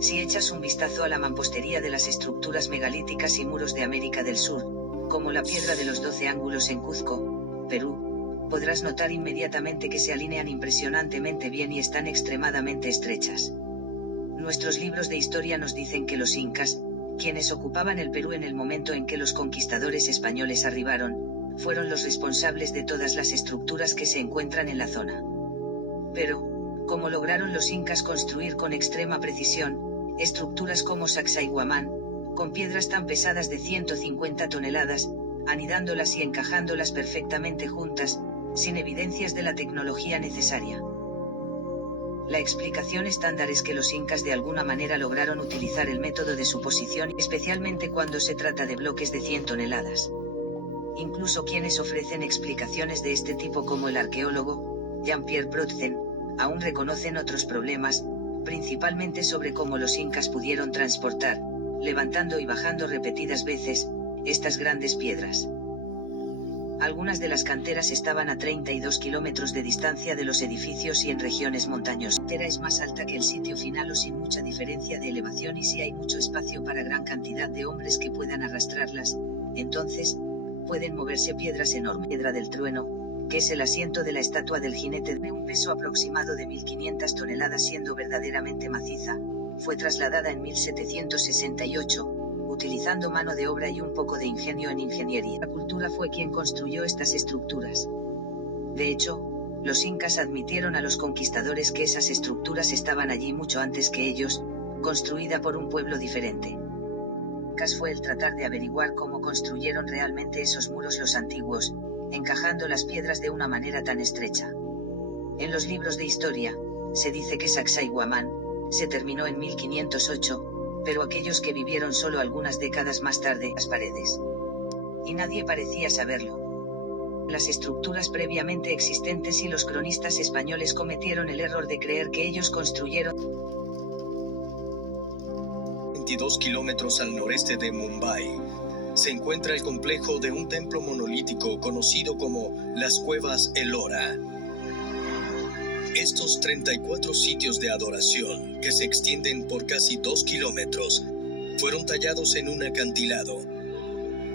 Si echas un vistazo a la mampostería de las estructuras megalíticas y muros de América del Sur, como la Piedra de los 12 Ángulos en Cuzco, Perú, podrás notar inmediatamente que se alinean impresionantemente bien y están extremadamente estrechas. Nuestros libros de historia nos dicen que los incas, quienes ocupaban el Perú en el momento en que los conquistadores españoles arribaron, fueron los responsables de todas las estructuras que se encuentran en la zona. Pero, ¿cómo lograron los incas construir con extrema precisión estructuras como Sacsayhuamán, con piedras tan pesadas de 150 toneladas, anidándolas y encajándolas perfectamente juntas, sin evidencias de la tecnología necesaria? La explicación estándar es que los incas de alguna manera lograron utilizar el método de suposición, especialmente cuando se trata de bloques de 100 toneladas. Incluso quienes ofrecen explicaciones de este tipo, como el arqueólogo Jean-Pierre Protzen, aún reconocen otros problemas, principalmente sobre cómo los incas pudieron transportar, levantando y bajando repetidas veces, estas grandes piedras. Algunas de las canteras estaban a 32 kilómetros de distancia de los edificios y en regiones montañosas. La cantera es más alta que el sitio final o sin mucha diferencia de elevación, y si hay mucho espacio para gran cantidad de hombres que puedan arrastrarlas, entonces, pueden moverse piedras enormes. Piedra del Trueno, que es el asiento de la estatua del jinete de un peso aproximado de 1500 toneladas, siendo verdaderamente maciza, fue trasladada en 1768, utilizando mano de obra y un poco de ingenio en ingeniería. La cultura fue quien construyó estas estructuras. De hecho, los incas admitieron a los conquistadores que esas estructuras estaban allí mucho antes que ellos, construida por un pueblo diferente. Fue el tratar de averiguar cómo construyeron realmente esos muros los antiguos, encajando las piedras de una manera tan estrecha. En los libros de historia, se dice que Sacsayhuamán se terminó en 1508, pero aquellos que vivieron solo algunas décadas más tarde, las paredes. Y nadie parecía saberlo. Las estructuras previamente existentes, y los cronistas españoles cometieron el error de creer que ellos construyeron. 22 kilómetros al noreste de Mumbai, se encuentra el complejo de un templo monolítico conocido como las Cuevas Ellora. Estos 34 sitios de adoración, que se extienden por casi 2 kilómetros, fueron tallados en un acantilado,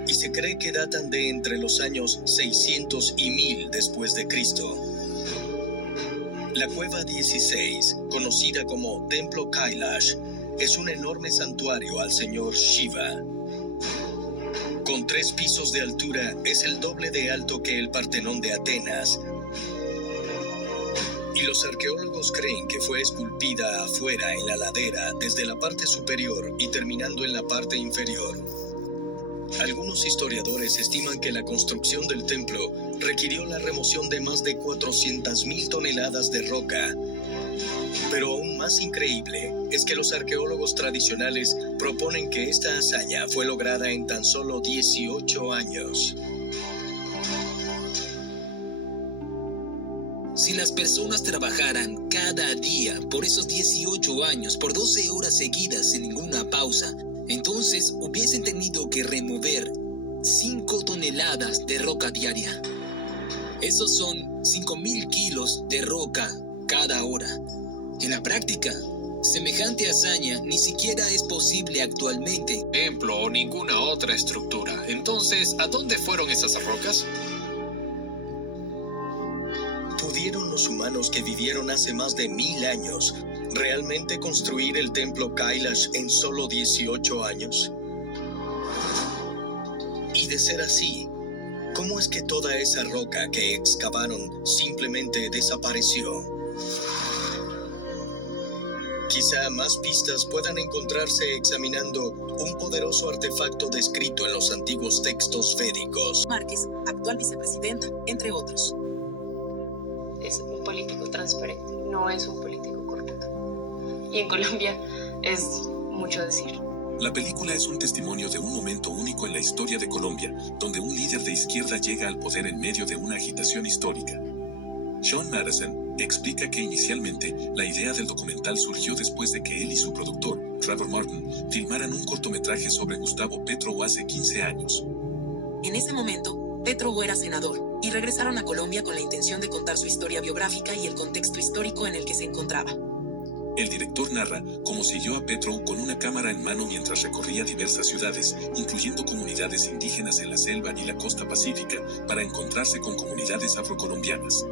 y se cree que datan de entre los años 600 y 1000 después de Cristo. La Cueva 16, conocida como Templo Kailash, es un enorme santuario al señor Shiva. Con 3 pisos de altura, es el doble de alto que el Partenón de Atenas, y los arqueólogos creen que fue esculpida afuera en la ladera desde la parte superior y terminando en la parte inferior. Algunos historiadores estiman que la construcción del templo requirió la remoción de más de 400.000 toneladas de roca. Pero aún más increíble es que los arqueólogos tradicionales proponen que esta hazaña fue lograda en tan solo 18 años. Si las personas trabajaran cada día por esos 18 años, por 12 horas seguidas sin ninguna pausa, entonces hubiesen tenido que remover 5 toneladas de roca diaria. Esos son 5.000 kilos de roca cada hora. En la práctica, semejante hazaña ni siquiera es posible actualmente. Templo o ninguna otra estructura. Entonces, ¿a dónde fueron esas rocas? ¿Pudieron los humanos que vivieron hace más de 1000 años realmente construir el templo Kailash en solo 18 años? Y de ser así, ¿cómo es que toda esa roca que excavaron simplemente desapareció? Quizá más pistas puedan encontrarse examinando un poderoso artefacto descrito en los antiguos textos védicos. Márquez, actual vicepresidenta, entre otros. Es un político transparente, no es un político corrupto. Y en Colombia es mucho decir. La película es un testimonio de un momento único en la historia de Colombia, donde un líder de izquierda llega al poder en medio de una agitación histórica. Sean Madison explica que inicialmente la idea del documental surgió después de que él y su productor, Trevor Martin, filmaran un cortometraje sobre Gustavo Petro hace 15 años. En ese momento, Petro era senador, y regresaron a Colombia con la intención de contar su historia biográfica y el contexto histórico en el que se encontraba. El director narra cómo siguió a Petrow con una cámara en mano mientras recorría diversas ciudades, incluyendo comunidades indígenas en la selva y la costa pacífica, para encontrarse con comunidades afrocolombianas.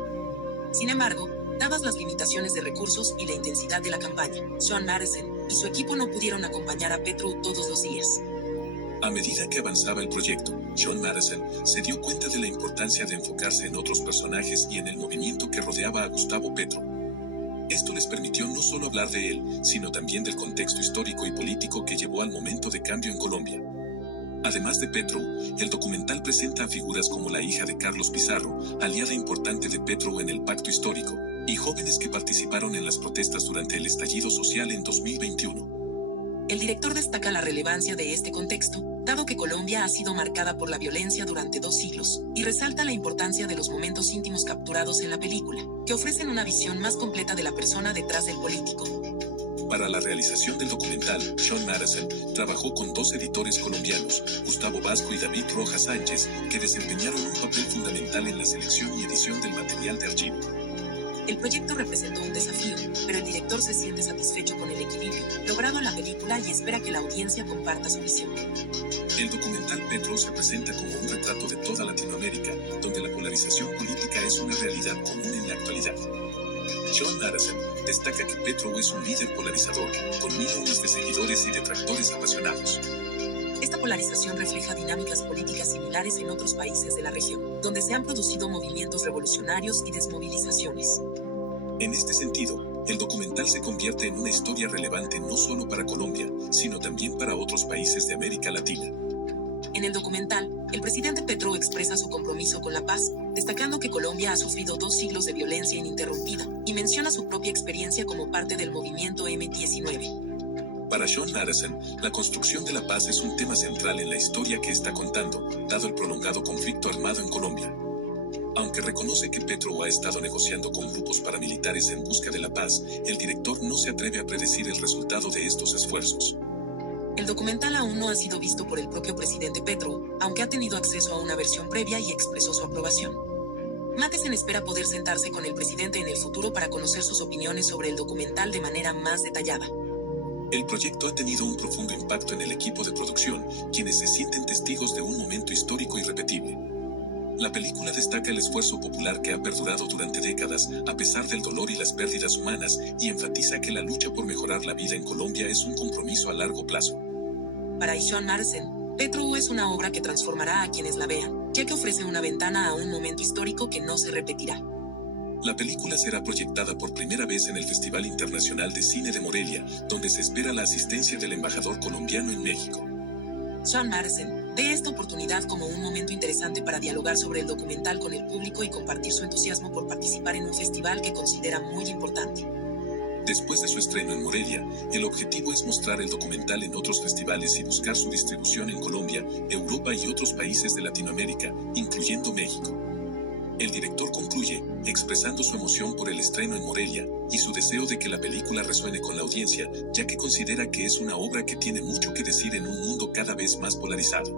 Sin embargo, dadas las limitaciones de recursos y la intensidad de la campaña, Sean Madison y su equipo no pudieron acompañar a Petrow todos los días. A medida que avanzaba el proyecto, Sean Madison se dio cuenta de la importancia de enfocarse en otros personajes y en el movimiento que rodeaba a Gustavo Petro. Esto les permitió no solo hablar de él, sino también del contexto histórico y político que llevó al momento de cambio en Colombia. Además de Petro, el documental presenta a figuras como la hija de Carlos Pizarro, aliada importante de Petro en el pacto histórico, y jóvenes que participaron en las protestas durante el estallido social en 2021. El director destaca la relevancia de este contexto, dado que Colombia ha sido marcada por la violencia durante 2 siglos, y resalta la importancia de los momentos íntimos capturados en la película, que ofrecen una visión más completa de la persona detrás del político. Para la realización del documental, Sean Madison trabajó con 2 editores colombianos, Gustavo Vasco y David Rojas Sánchez, que desempeñaron un papel fundamental en la selección y edición del material de archivo. El proyecto representó un desafío, pero el director se siente satisfecho con el equilibrio logrado en la película y espera que la audiencia comparta su visión. El documental Petro se presenta como un retrato de toda Latinoamérica, donde la polarización política es una realidad común en la actualidad. Sean Madison destaca que Petro es un líder polarizador, con millones de seguidores y detractores apasionados. Esta polarización refleja dinámicas políticas similares en otros países de la región, donde se han producido movimientos revolucionarios y desmovilizaciones. En este sentido, el documental se convierte en una historia relevante no solo para Colombia, sino también para otros países de América Latina. En el documental, el presidente Petro expresa su compromiso con la paz, destacando que Colombia ha sufrido 2 siglos de violencia ininterrumpida, y menciona su propia experiencia como parte del movimiento M-19. Para Sean Madison, la construcción de la paz es un tema central en la historia que está contando, dado el prolongado conflicto armado en Colombia. Aunque reconoce que Petro ha estado negociando con grupos paramilitares en busca de la paz, el director no se atreve a predecir el resultado de estos esfuerzos. El documental aún no ha sido visto por el propio presidente Petro, aunque ha tenido acceso a una versión previa y expresó su aprobación. Madison espera poder sentarse con el presidente en el futuro para conocer sus opiniones sobre el documental de manera más detallada. El proyecto ha tenido un profundo impacto en el equipo de producción, quienes se sienten testigos de un momento histórico irrepetible. La película destaca el esfuerzo popular que ha perdurado durante décadas, a pesar del dolor y las pérdidas humanas, y enfatiza que la lucha por mejorar la vida en Colombia es un compromiso a largo plazo. Para Sean Madison, Petro es una obra que transformará a quienes la vean, ya que ofrece una ventana a un momento histórico que no se repetirá. La película será proyectada por primera vez en el Festival Internacional de Cine de Morelia, donde se espera la asistencia del embajador colombiano en México. Sean Madison ve esta oportunidad como un momento interesante para dialogar sobre el documental con el público y compartir su entusiasmo por participar en un festival que considera muy importante. Después de su estreno en Morelia, el objetivo es mostrar el documental en otros festivales y buscar su distribución en Colombia, Europa y otros países de Latinoamérica, incluyendo México. El director concluye, expresando su emoción por el estreno en Morelia, y su deseo de que la película resuene con la audiencia, ya que considera que es una obra que tiene mucho que decir en un mundo cada vez más polarizado.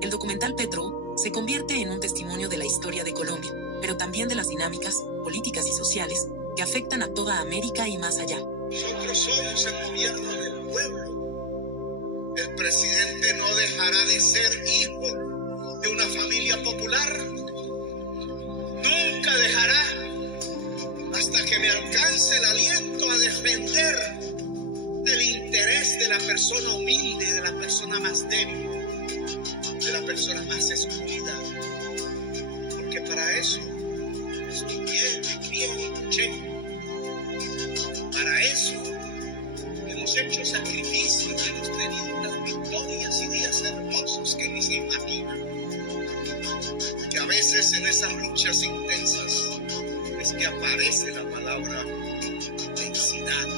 El documental Petro se convierte en un testimonio de la historia de Colombia, pero también de las dinámicas políticas y sociales que afectan a toda América y más allá. Nosotros somos el gobierno del pueblo. El presidente no dejará de ser hijo de una familia popular. Nunca dejará hasta que me alcance el aliento a defender el interés de la persona humilde, de la persona más débil, de la persona más excluida. Porque para eso estudié, me crié y luché. Para eso hemos hecho sacrificios y hemos tenido unas victorias y días hermosos que ni se imaginan. Que a veces en esas luchas intensas es que aparece la palabra intensidad.